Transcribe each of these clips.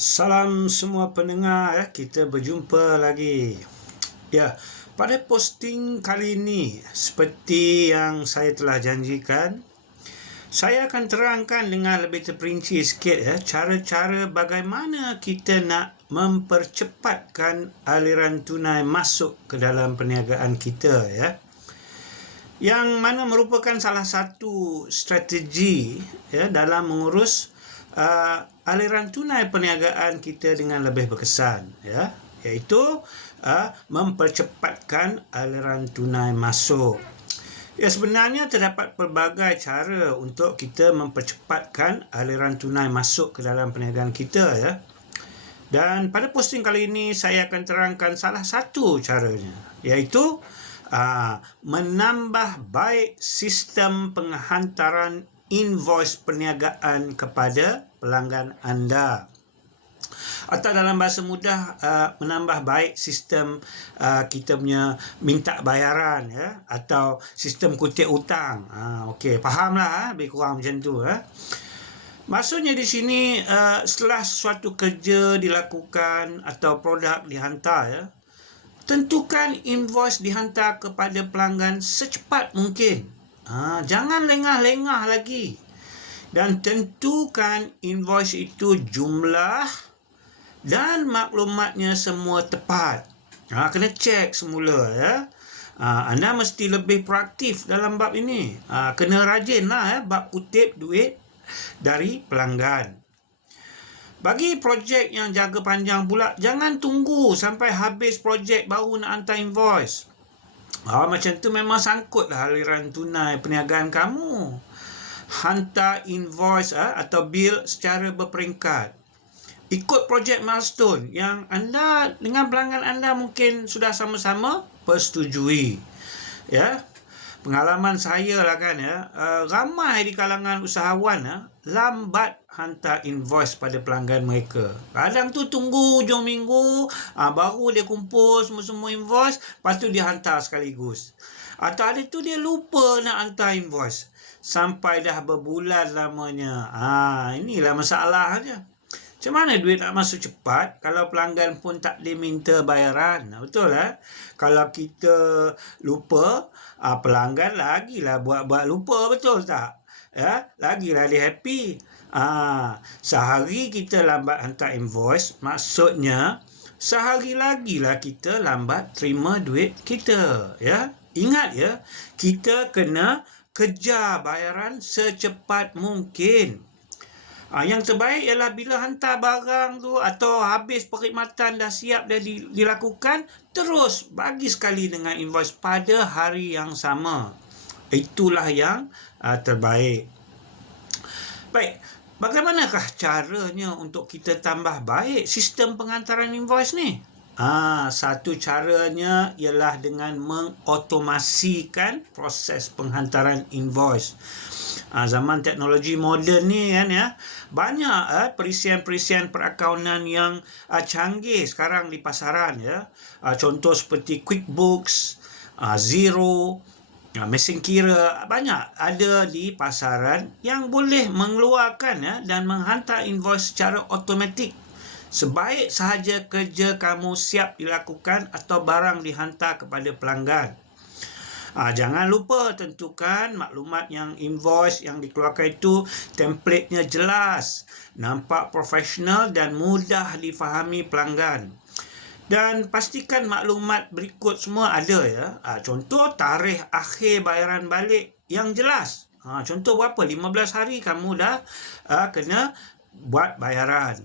Salam semua pendengar ya. Kita berjumpa lagi. Ya, pada posting kali ini seperti yang saya telah janjikan, saya akan terangkan dengan lebih terperinci sikit ya cara-cara bagaimana kita nak mempercepatkan aliran tunai masuk ke dalam perniagaan kita ya. Yang mana merupakan salah satu strategi ya dalam mengurus uh, aliran tunai perniagaan kita dengan lebih berkesan ya iaitu uh, mempercepatkan aliran tunai masuk Ya sebenarnya terdapat pelbagai cara untuk kita mempercepatkan aliran tunai masuk ke dalam perniagaan kita ya. Dan pada posting kali ini saya akan terangkan salah satu caranya iaitu aa, menambah baik sistem penghantaran invoice perniagaan kepada pelanggan anda atau dalam bahasa mudah uh, menambah baik sistem uh, kita punya minta bayaran ya atau sistem kutip hutang. Uh, okey, fahamlah uh, lebih kurang macam tu ya. Uh. Maksudnya di sini uh, setelah suatu kerja dilakukan atau produk dihantar ya tentukan invoice dihantar kepada pelanggan secepat mungkin. Ha, jangan lengah-lengah lagi. Dan tentukan invoice itu jumlah dan maklumatnya semua tepat. Ha, kena cek semula ya. Ha, anda mesti lebih proaktif dalam bab ini. Ha, kena rajinlah ya bab kutip duit dari pelanggan. Bagi projek yang jaga panjang pula, jangan tunggu sampai habis projek baru nak hantar invoice. Ha, macam tu memang sangkut lah aliran tunai perniagaan kamu. Hantar invoice ha, atau bill secara berperingkat. Ikut projek milestone yang anda dengan pelanggan anda mungkin sudah sama-sama persetujui. Ya pengalaman saya lah kan ya. Uh, ramai di kalangan usahawan ya, lambat hantar invoice pada pelanggan mereka kadang tu tunggu hujung minggu uh, baru dia kumpul semua-semua invoice lepas tu dia hantar sekaligus atau ada tu dia lupa nak hantar invoice sampai dah berbulan lamanya ah inilah masalahnya macam mana duit nak masuk cepat kalau pelanggan pun tak diminta bayaran? Betul lah. Kalau kita lupa, ah, pelanggan lagilah buat-buat lupa. Betul tak? Ya, lagilah dia happy. Ah, sehari kita lambat hantar invoice, maksudnya sehari lagi lah kita lambat terima duit kita. Ya, Ingat ya, kita kena kejar bayaran secepat mungkin. Ha, yang terbaik ialah bila hantar barang tu atau habis perkhidmatan dah siap dah di, dilakukan, terus bagi sekali dengan invoice pada hari yang sama. Itulah yang uh, terbaik. Baik, bagaimanakah caranya untuk kita tambah baik sistem penghantaran invoice ni? Ah, ha, satu caranya ialah dengan mengotomasikan proses penghantaran invoice ha, zaman teknologi moden ni kan ya banyak eh, perisian-perisian perakaunan yang uh, canggih sekarang di pasaran ya uh, contoh seperti QuickBooks uh, Zero uh, mesin kira banyak ada di pasaran yang boleh mengeluarkan ya dan menghantar invoice secara automatik sebaik sahaja kerja kamu siap dilakukan atau barang dihantar kepada pelanggan Ha, jangan lupa tentukan maklumat yang invoice yang dikeluarkan itu templatenya jelas, nampak profesional dan mudah difahami pelanggan. Dan pastikan maklumat berikut semua ada ya. Ha, contoh tarikh akhir bayaran balik yang jelas. Ha, contoh berapa? 15 hari kamu dah ha, kena buat bayaran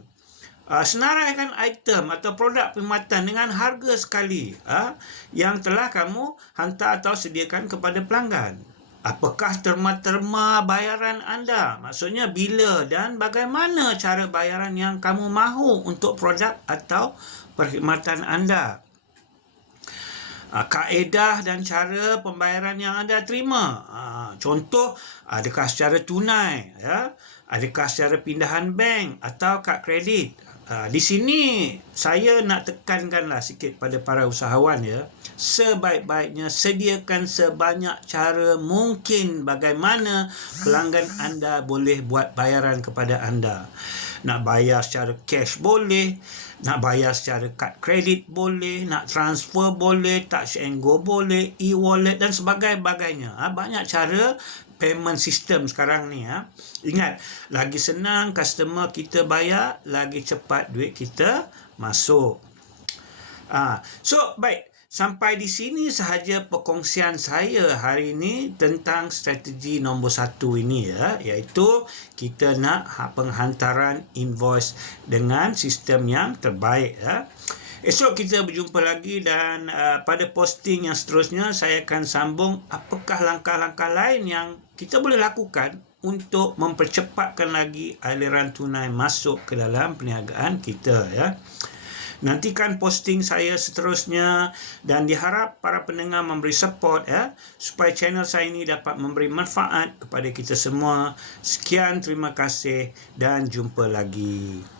uh, senaraikan item atau produk perkhidmatan dengan harga sekali uh, yang telah kamu hantar atau sediakan kepada pelanggan. Apakah terma-terma bayaran anda? Maksudnya bila dan bagaimana cara bayaran yang kamu mahu untuk produk atau perkhidmatan anda? Uh, kaedah dan cara pembayaran yang anda terima. Uh, contoh, adakah secara tunai? Ya? Adakah secara pindahan bank atau kad kredit? Ha, di sini saya nak tekankanlah sikit pada para usahawan ya. Sebaik-baiknya sediakan sebanyak cara mungkin bagaimana pelanggan anda boleh buat bayaran kepada anda. nak bayar secara cash boleh nak bayar secara kad kredit boleh nak transfer boleh touch and go boleh e-wallet dan sebagainya ha, banyak cara payment system sekarang ni ha. ingat lagi senang customer kita bayar lagi cepat duit kita masuk ha. so baik Sampai di sini sahaja perkongsian saya hari ini tentang strategi nombor satu ini ya, iaitu kita nak ha, penghantaran invoice dengan sistem yang terbaik ya. Esok kita berjumpa lagi dan uh, pada posting yang seterusnya saya akan sambung apakah langkah-langkah lain yang kita boleh lakukan untuk mempercepatkan lagi aliran tunai masuk ke dalam perniagaan kita ya. Nantikan posting saya seterusnya dan diharap para pendengar memberi support ya supaya channel saya ini dapat memberi manfaat kepada kita semua. Sekian terima kasih dan jumpa lagi.